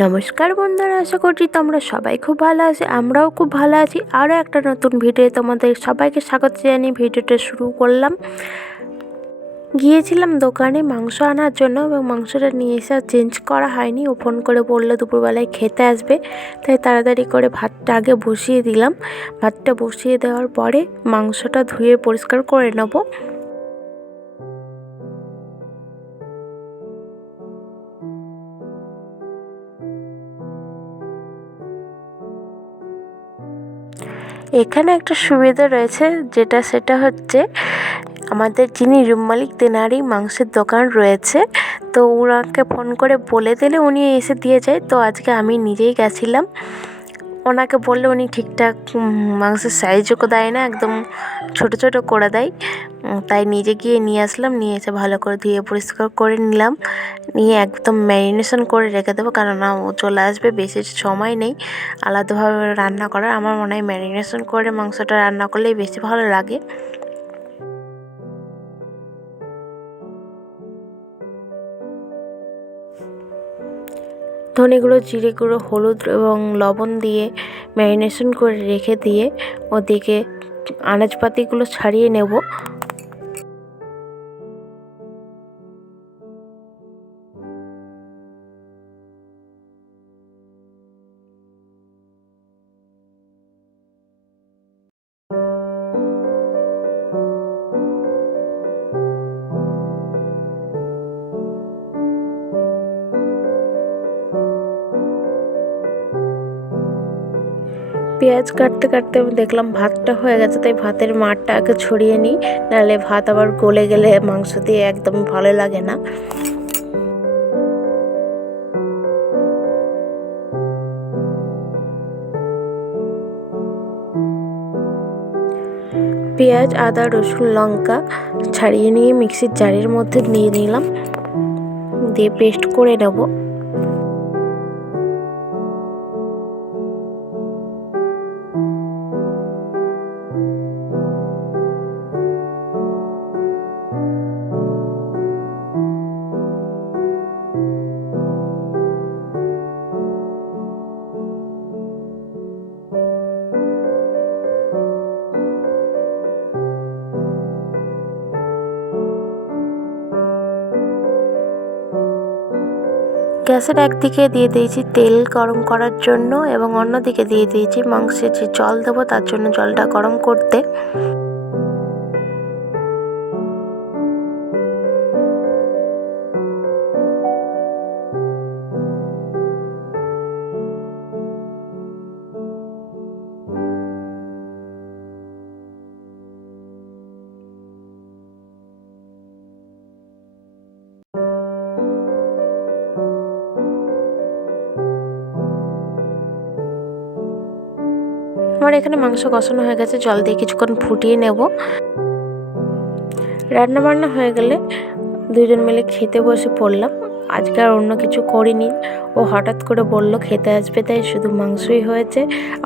নমস্কার বন্ধুরা, আশা করছি তোমরা সবাই খুব ভালো আছো। আমরাও খুব ভালো আছি। আরও একটা নতুন ভিডিও তোমাদের সবাইকে স্বাগত জানিয়ে ভিডিওটা শুরু করলাম। গিয়েছিলাম দোকানে মাংস আনার জন্য এবং মাংসটা নিয়ে এসে চেঞ্জ করা হয়নি। ও ফোন করে বললো দুপুরবেলায় খেতে আসবে, তাই তাড়াতাড়ি করে ভাতটা আগে বসিয়ে দিলাম। ভাতটা বসিয়ে দেওয়ার পরে মাংসটা ধুয়ে পরিষ্কার করে নেবো। এখানে একটা সুবিধা রয়েছে, সেটা হচ্ছে আমাদের যিনি রুম মালিক তেনারই মাংসের দোকান রয়েছে। তো ওনাকে ফোন করে বলে দিলে উনি এসে দিয়ে যায়। তো আজকে আমি নিজেই গেছিলাম। ওনাকে বললে উনি ঠিকঠাক মাংসের সাইজও দেয় না, একদম ছোট ছোট করে দেয়। তাই নিজে গিয়ে নিয়ে আসলাম। নিয়ে এসে ভালো করে ধুয়ে পরিষ্কার করে নিলাম। নিয়ে একদম ম্যারিনেশন করে রেখে দেবো, কেননা ও চলে আসবে, বেশি সময় নেই আলাদাভাবে রান্না করার। আমার মনে হয় ম্যারিনেশন করে মাংসটা রান্না করলেই বেশি ভালো লাগে। ধনে গুঁড়ো, জিরে গুঁড়ো, হলুদ এবং লবণ দিয়ে ম্যারিনেশন করে রেখে দিয়ে ওদিকে আনাজপাতিগুলো ছাড়িয়ে নেব। পেঁয়াজ কাটতে কাটতে আমি দেখলাম ভাতটা হয়ে গেছে, তাই ভাতের মাড়টা আগে ছড়িয়ে নিই, নাহলে ভাত আবার গলে গেলে মাংস দিয়ে একদম ভালো লাগে না। পেঁয়াজ, আদা, রসুন, লঙ্কা ছাড়িয়ে নিয়ে মিক্সির জারের মধ্যে নিয়ে নিলাম, দিয়ে পেস্ট করে নেব। গ্যাসের একদিকে দিয়ে দিয়েছি তেল গরম করার জন্য এবং অন্যদিকে দিয়ে দিয়েছি মাংসে যে জল দেবো তার জন্য জলটা গরম করতে। আমার এখানে মাংস কষানো হয়ে গেছে, জল দিয়ে কিছুক্ষণ ফুটিয়ে নেব। রান্না বান্না হয়ে গেলে দুজন মিলে খেতে বসে পড়লাম। আজকে আর অন্য কিছু করিনি। ও হঠাৎ করে বলল খেতে আসবে, তাই শুধু মাংসই হয়েছে।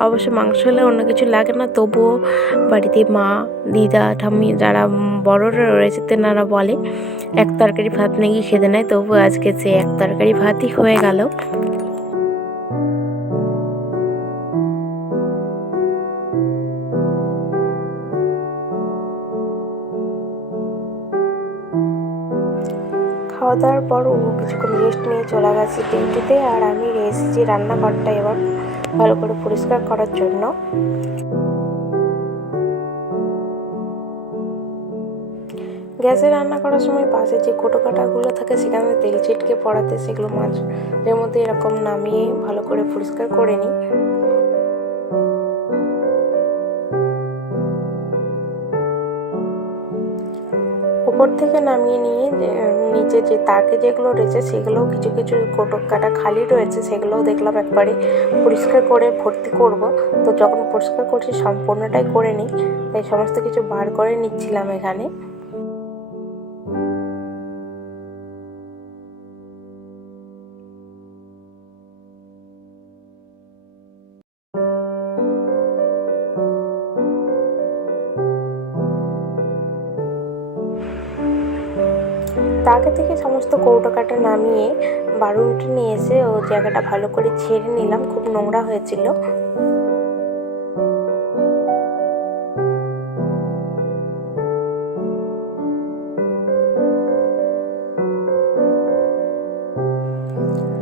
অবশ্য মাংস হলে অন্য কিছু লাগে না, তবুও বাড়িতে মা, দিদা, ঠাম্মি যারা বড়রা রয়েছে তেনারা বলে এক তরকারি ভাত নাকি খেতে নেয়, তবু আজকে সে এক তরকারি ভাতই হয়ে গেল। খাওয়া দাওয়ার পর ও কিছুক্ষণ রেস্ট নিয়ে চলে গেছে ডিউটিতে, আর আমি এসেছি রান্নাঘরটা এবার ভালো করে পরিষ্কার করার জন্য। গ্যাসে রান্না করার সময় পাশে যে কোটো কাটাগুলো থাকে সেখানে তেল ছিটকে পড়াতে সেগুলো মাঝের মধ্যে এরকম নামিয়ে ভালো করে পরিষ্কার করে নিই। উপর থেকে নামিয়ে নিয়ে নিচে যে তাকে যেগুলো রয়েছে সেগুলোও কিছু কিছু কোটো কাটা খালি রয়েছে, সেগুলোও দেখলাম একবারে পরিষ্কার করে ভর্তি করব। তো যখন পরিষ্কার করছি সম্পূর্ণটাই করে নিই, তাই সমস্ত কিছু বার করে নিচ্ছিলাম এখানে। তাকে থেকে সমস্ত কৌটো কাটা নামিয়ে বারুণটা নিয়ে এসে ও জায়গাটা ভালো করে ঝেড়ে নিলাম, খুব নোংরা হয়েছিল।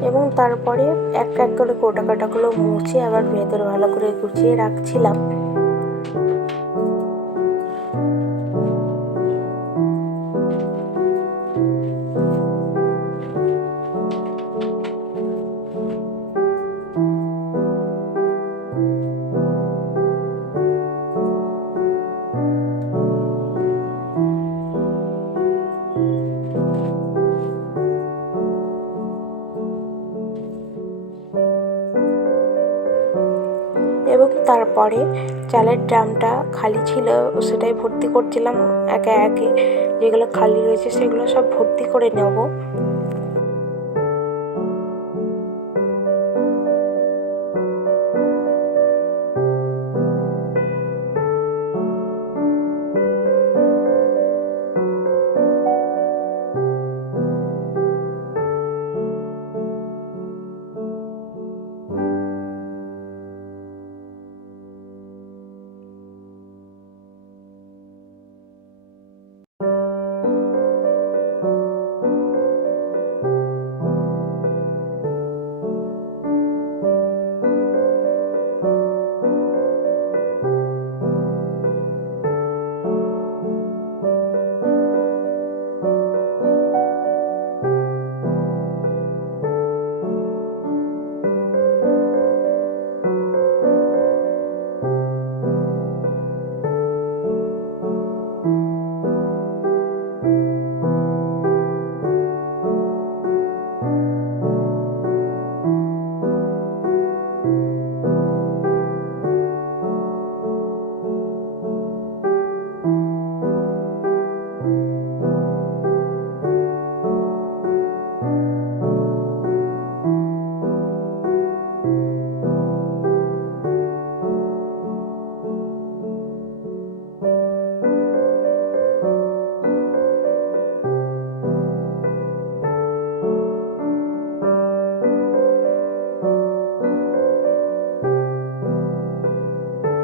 এবং তারপরে এক এক করে গোটা কাটাগুলো মুছে আবার ভেতরে ভালো করে গুছিয়ে রাখছিলাম। এবং তারপরে চালের ড্রামটা খালি ছিল, সেটাই ভর্তি করছিলাম একে একে। যেগুলো খালি রয়েছে সেগুলো সব ভর্তি করে নেব।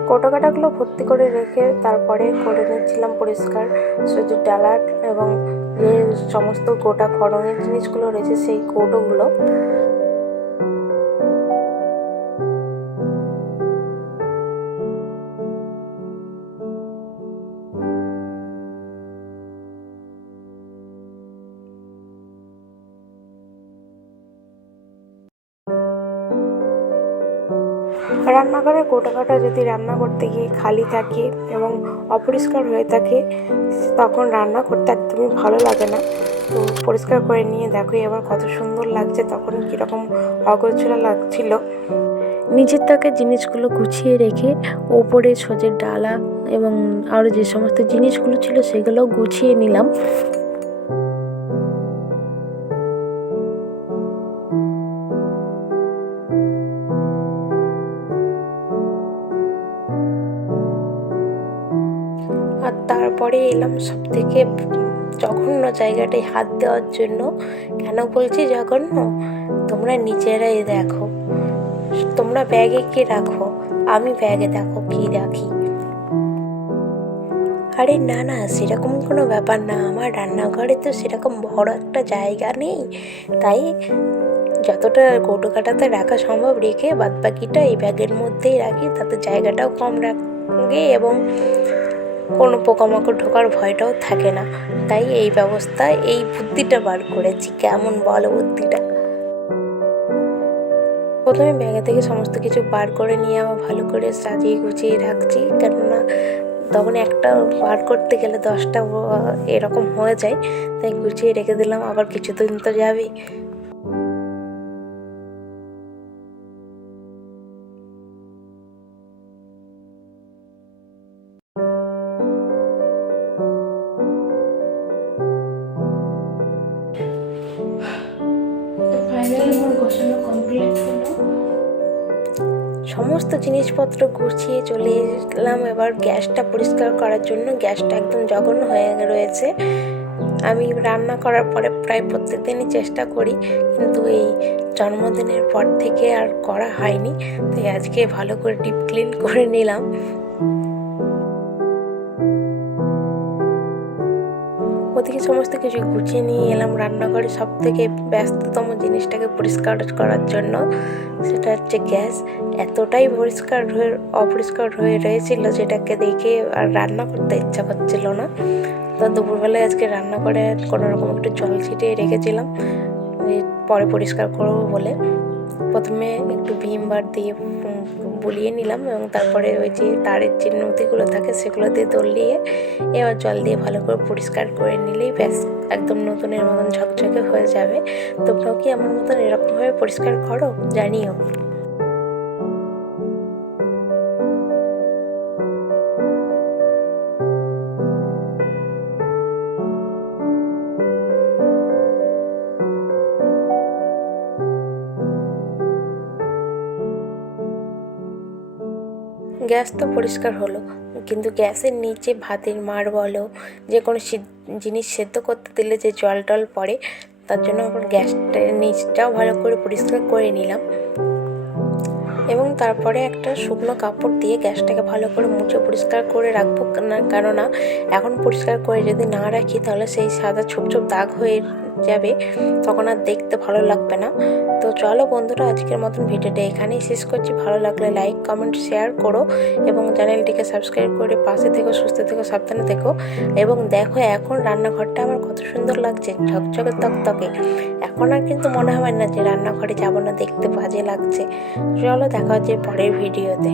কোটো কাটাগুলো ভর্তি করে রেখে তারপরে করে নিচ্ছিলাম পরিষ্কার সুজির ডালা এবং যে সমস্ত গোটা ফড়ঙের জিনিসগুলো রয়েছে সেই কৌটোগুলো। রান্নাঘরের কোটোকাটা যদি রান্না করতে গিয়ে খালি থাকে এবং অপরিষ্কার হয়ে থাকে, তখন রান্না করতে একদমই ভালো লাগে না। তো পরিষ্কার করে নিয়ে দেখো এবার কত সুন্দর লাগছে, তখন কীরকম অগোছালো লাগছিল। নিজের তাকে জিনিসগুলো গুছিয়ে রেখে ওপরে সজের ডালা এবং আরও যে সমস্ত জিনিসগুলো ছিল সেগুলো গুছিয়ে নিলাম। আর তারপরে এলাম সব থেকে জঘন্য জায়গাটায় হাত দেওয়ার জন্য। কেন বলছি জঘন্য? তোমরা নিজেরাই দেখো। তোমরা ব্যাগে কি রাখো, আমি ব্যাগে দেখো কি রাখি। আরে না না, সেরকম কোনো ব্যাপার না। আমার রান্নাঘরে তো সেরকম বড় একটা জায়গা নেই, তাই যতটা কৌটো কাটাতে রাখা সম্ভব রেখে বাদবাকিটা এই ব্যাগের মধ্যেই রাখি, তাতে জায়গাটাও কম লাগে এবং কোনো পোকামাকড় ঢোকার ভয়টাও থাকে না। তাই এই ব্যবস্থায় এই বুদ্ধিটা বার করেছি। কেমন বলো বুদ্ধিটা? প্রথমে ব্যাগে থেকে সমস্ত কিছু বার করে নিয়ে আবার ভালো করে সাজিয়ে গুছিয়ে রাখছি, কেননা তখন একটা বার করতে গেলে 10টা এরকম হয়ে যায়। তাই গুছিয়ে রেখে দিলাম, আবার কিছুদিন তো যাবেই। সমস্ত জিনিসপত্র গুছিয়ে চলে এলাম এবার গ্যাসটা পরিষ্কার করার জন্য। গ্যাসটা একদম জঘন্য হয়ে রয়েছে। আমি রান্না করার পরে প্রায় প্রত্যেক দিনই চেষ্টা করি, কিন্তু এই জন্মদিনের পর থেকে আর করা হয়নি। তাই আজকে ভালো করে ডিপ ক্লিন করে নিলাম। ওদিকে সমস্ত কিছু গুছিয়ে নিয়ে এলাম রান্নাঘরে সব থেকে ব্যস্ততম জিনিসটাকে পরিষ্কার করার জন্য। সেটা হচ্ছে গ্যাস। এতটাই অপরিষ্কার হয়ে রয়েছিল যেটাকে দেখে আর রান্না করতে ইচ্ছা করছিল না। তো দুপুরবেলায় আজকে রান্না করে কোনো রকম একটু জল ছিটিয়ে রেখেছিলাম পরে পরিষ্কার করবো বলে। প্রথমে একটু ভিম বার দিয়ে বুলিয়ে নিলাম এবং তারপরে ওই যে তারের যে নদীগুলো থাকে সেগুলো দিয়ে দলিয়ে এবার জল দিয়ে ভালো করে পরিষ্কার করে নিলেই ব্যাস একদম নতুনের মতন ঝকঝকে হয়ে যাবে। তোমরাও কি আমার মতন এরকমভাবে পরিষ্কার করো? জানিও। গ্যাস তো পরিষ্কার হলো, কিন্তু গ্যাসের নিচে ভাতের মাড় বলো, যে কোনো জিনিস সেদ্ধ করতে দিলে যে জল টল পড়ে, তার জন্য আবার গ্যাসটার নিচটাও ভালো করে পরিষ্কার করে নিলাম এবং তারপরে একটা শুকনো কাপড় দিয়ে গ্যাসটাকে ভালো করে মুছে পরিষ্কার করে রাখবো। কেননা এখন পরিষ্কার করে যদি না রাখি তাহলে সেই সাদা ছোপ ছোপ দাগ হয়ে যাবে, তখন আর দেখতে ভালো লাগবে না। তো চলো বন্ধুরা, আজকের মতন ভিডিওটা এখানেই শেষ করছি। ভালো লাগলে লাইক কমেন্ট শেয়ার করো এবং চ্যানেলটিকে সাবস্ক্রাইব করে পাশে থেকো, সুস্থ থেকো, সাবধানে থেকো। এবং দেখো এখন রান্নাঘরটা আমার কত সুন্দর লাগছে, ঝকঝকে তকতকে। এখন আর কিন্তু মনে হয় না যে রান্নাঘরে যাবো না, দেখতে বাজে লাগছে। চলো দেখা হচ্ছে পরের ভিডিওতে।